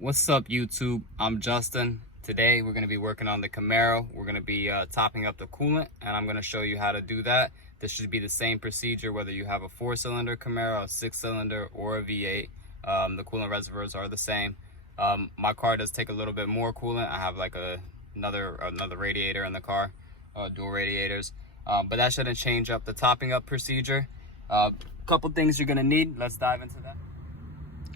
What's up, YouTube? I'm Justin. Today we're going to be working on the Camaro. We're going to be topping up the coolant, and I'm going to show you how to do that. This should be the same procedure whether you have a 4-cylinder Camaro, a 6-cylinder, or a V8. The coolant reservoirs are the same. My car does take a little bit more coolant. I have like another radiator in the car, dual radiators. But that shouldn't change up the topping up procedure. Couple things you're going to need. Let's dive into that.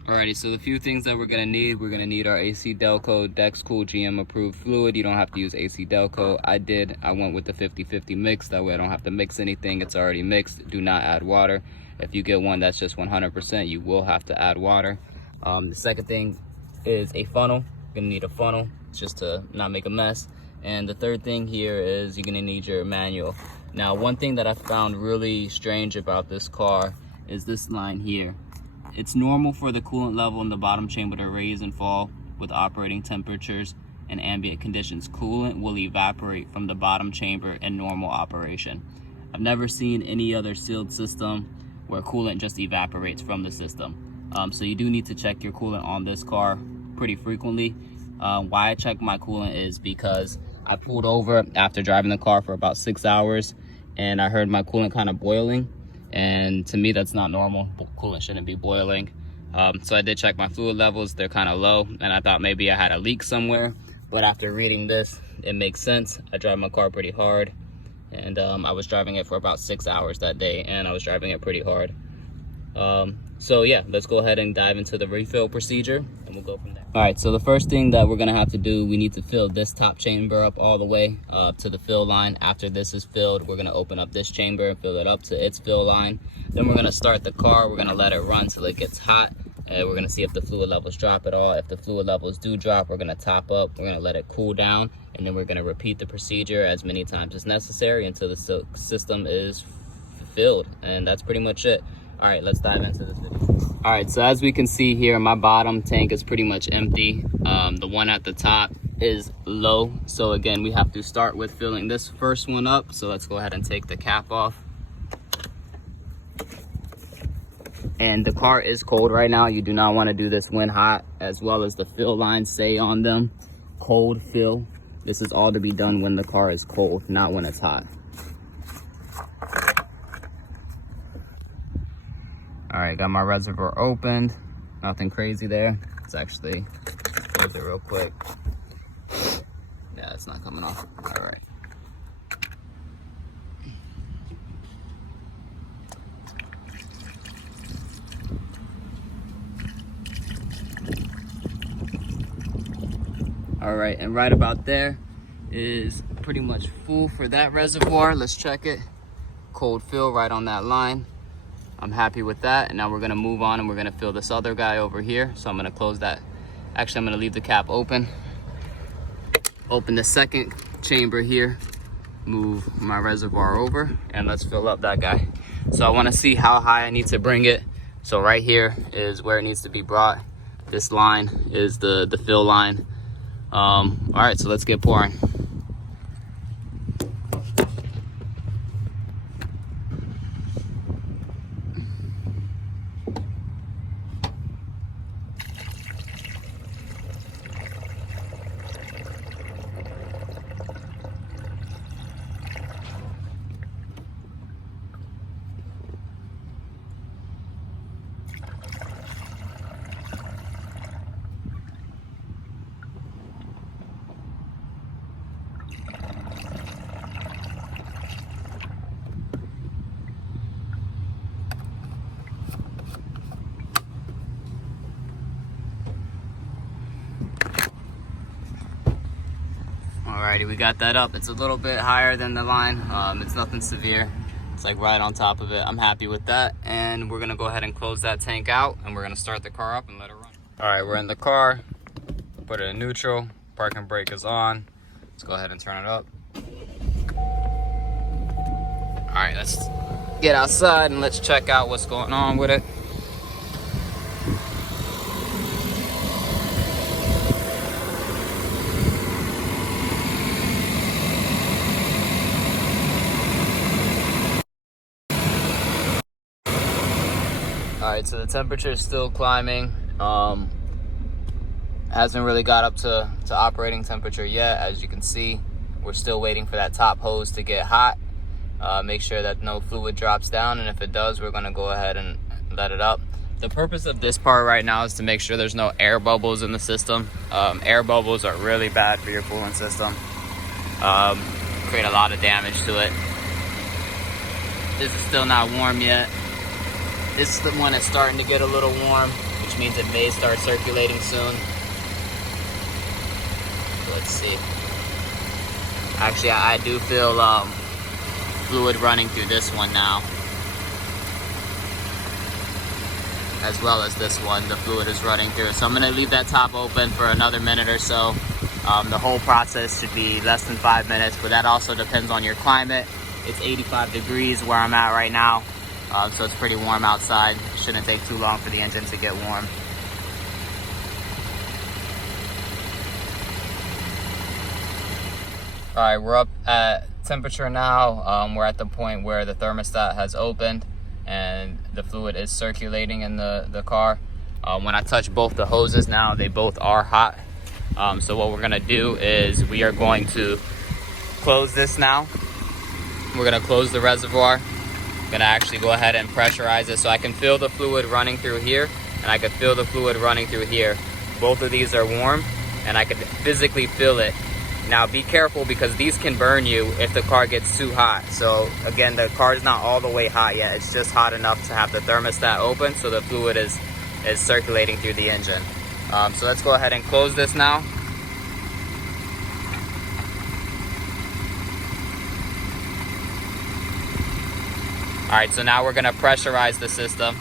Alrighty, so the few things that we're gonna need our AC Delco Dexcool GM approved fluid. You don't have to use AC Delco. I went with the 50-50 mix. That way I don't have to mix anything. It's already mixed. Do not add water. If you get one that's just 100%, you will have to add water. The second thing is a funnel. You're gonna need a funnel just to not make a mess. And the third thing here is you're gonna need your manual. Now, one thing that I found really strange about this car is this line here. It's normal for the coolant level in the bottom chamber to raise and fall with operating temperatures and ambient conditions. Coolant will evaporate from the bottom chamber in normal operation. I've never seen any other sealed system where coolant just evaporates from the system. So you do need to check your coolant on this car pretty frequently. Why I check my coolant is because I pulled over after driving the car for about 6 hours and I heard my coolant kind of boiling. And to me, that's not normal. Coolant shouldn't be boiling. So I did check my fluid levels. They're kind of low, and I thought maybe I had a leak somewhere. But after reading this, it makes sense. I drive my car pretty hard, and I was driving it for about 6 hours that day, and I was driving it pretty hard. So yeah, let's go ahead and dive into the refill procedure, and we'll go from there. All right, so the first thing that we're gonna have to do, we need to fill this top chamber up all the way to the fill line. After this is filled, we're gonna open up this chamber and fill it up to its fill line. Then we're gonna start the car. We're gonna let it run till it gets hot, and we're gonna see if the fluid levels drop at all. If the fluid levels do drop, we're gonna top up. We're gonna let it cool down, and then we're gonna repeat the procedure as many times as necessary until the system is filled, and that's pretty much it. All right, let's dive into this video. All right, so as we can see here, my bottom tank is pretty much empty. The one at the top is low. So again, we have to start with filling this first one up. So let's go ahead and take the cap off. And the car is cold right now. You do not want to do this when hot, as well as the fill lines say on them, cold fill. This is all to be done when the car is cold, not when it's hot. All right, got my reservoir opened. Nothing crazy there. Let's actually close it real quick. Yeah, it's not coming off. All right. All right, and right about there is pretty much full for that reservoir. Let's check it. Cold fill right on that line. I'm happy with that. And now we're gonna move on and we're gonna fill this other guy over here. So I'm gonna close that. Actually, I'm gonna leave the cap open. Open the second chamber here. Move my reservoir over and let's fill up that guy. So I wanna see how high I need to bring it. So right here is where it needs to be brought. This line is the fill line. All right, so let's get pouring. Alrighty, we got that up. It's a little bit higher than the line. It's nothing severe. It's like right on top of it. I'm happy with that. And we're gonna go ahead and close that tank out and we're gonna start the car up and let it run. All right, we're in the car. Put it in neutral. Parking brake is on. Let's go ahead and turn it up. All right, let's get outside and let's check out what's going on with it. All right, so the temperature is still climbing. hasn't really got up to operating temperature yet. As you can see, we're still waiting for that top hose to get hot. Make sure that no fluid drops down, and if it does, we're gonna go ahead and let it up. The purpose of this part right now is to make sure there's no air bubbles in the system. Air bubbles are really bad for your coolant system. Create a lot of damage to it. This is still not warm yet. This is the one that's starting to get a little warm, which means it may start circulating soon. Let's see. Actually, I do feel fluid running through this one now, as well as this one. The fluid is running through. So I'm gonna leave that top open for another minute or so. The whole process should be less than 5 minutes, but that also depends on your climate. It's 85 degrees where I'm at right now, so it's pretty warm outside. It shouldn't take too long for the engine to get warm. All right, we're up at temperature now. We're at the point where the thermostat has opened and the fluid is circulating in the car. When I touch both the hoses now, they both are hot. So what we're gonna do is we are going to close this now. We're gonna close the reservoir. I'm gonna actually go ahead and pressurize it so I can feel the fluid running through here, and I can feel the fluid running through here. Both of these are warm, and I can physically feel it. Now be careful, because these can burn you if the car gets too hot. So again, the car is not all the way hot yet. It's just hot enough to have the thermostat open, so the fluid is circulating through the engine. So let's go ahead and close this now. All right, so now we're gonna pressurize the system,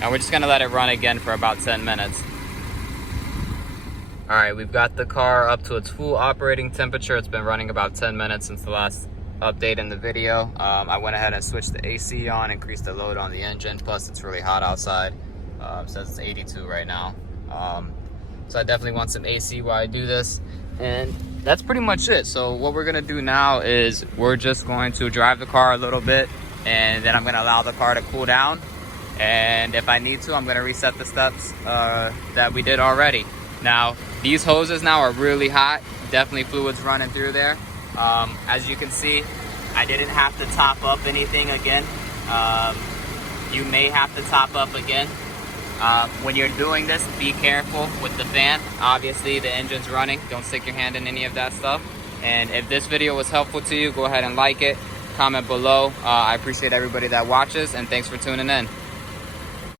and we're just gonna let it run again for about 10 minutes. All right, we've got the car up to its full operating temperature. It's been running about 10 minutes since the last update in the video. I went ahead and switched the AC on, increased the load on the engine. Plus, it's really hot outside. Says it's 82 right now. So I definitely want some AC while I do this. And that's pretty much it. So what we're gonna do now is we're just going to drive the car a little bit, and then I'm gonna allow the car to cool down. And if I need to, I'm gonna reset the steps that we did already. Now, these hoses now are really hot. Definitely fluids running through there. As you can see, I didn't have to top up anything again. You may have to top up again. When you're doing this, be careful with the fan. Obviously, the engine's running. Don't stick your hand in any of that stuff. And if this video was helpful to you, go ahead and like it, comment below. I appreciate everybody that watches, and thanks for tuning in.